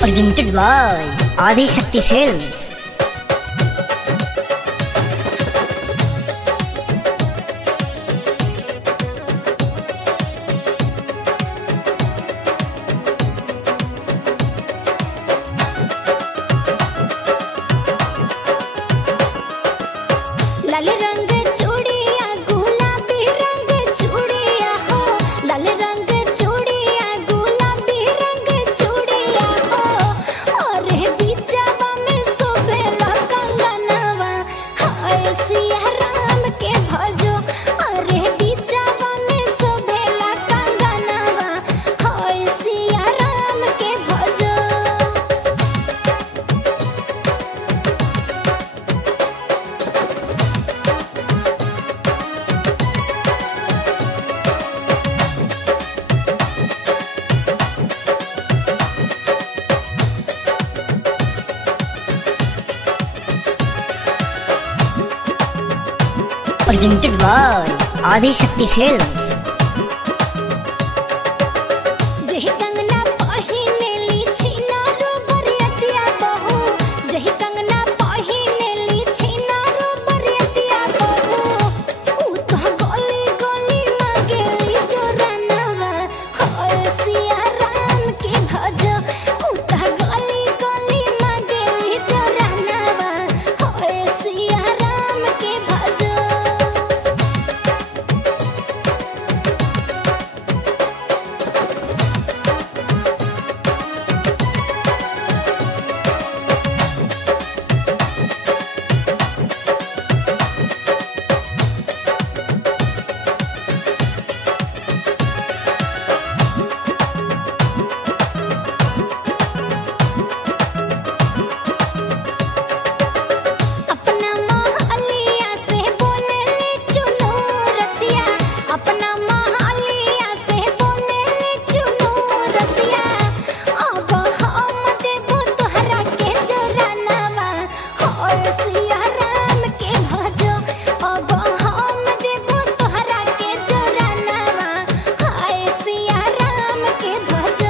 Presented by Adi Shakti Films. लाल रंग चूड़िया गुलाबी रंग चूड़िया हो, लाल रंग चूड़िया गुलाबी रंग चूड़िया हो, और बीचवा में शोभेला कंगनवा, हाय सिया राम के भजो, और बीचवा में शोभेला कंगनवा, हाय सिया राम के भजो। Presented by Adi Shakti Films. जही कंगना पहिनेली छिनारो बरियतिया बहू, जही कंगना पहिनेली छिनारो बरियतिया बहू, ऊ तो गली गली मांगेली जोरनवा, हाय सिया राम के भजो, ऊ तो गली गली मांगेली जोरनवा, हाय सिया राम के भजो। अपना मोहलिया से बोले ले चुनो रसिया, अपना मोहलिया से बोले ले चुनो रसिया, अब हम देबो तोहरा के जोरानवा, हाय सिया राम के भजो, अब हम देबो तोहरा के जोरानवा, हाय सिया राम के भजो।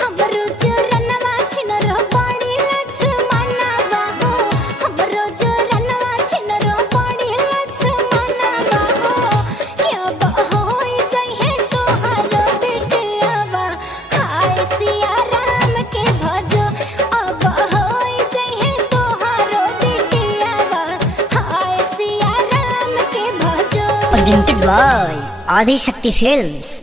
हमरो जोरनवा छिनरो बड़ी लक्ष्मणवा हो, हमरो जोरनवा छिनरो बड़ी लक्ष्मणवा हो, अब होई जइहे तोहरो बेटियावा, हाय सिया राम के भजो, अब होई जइहे तोहरो बेटियावा, हाय सिया राम के भजो। Presented by Adi Shakti Films.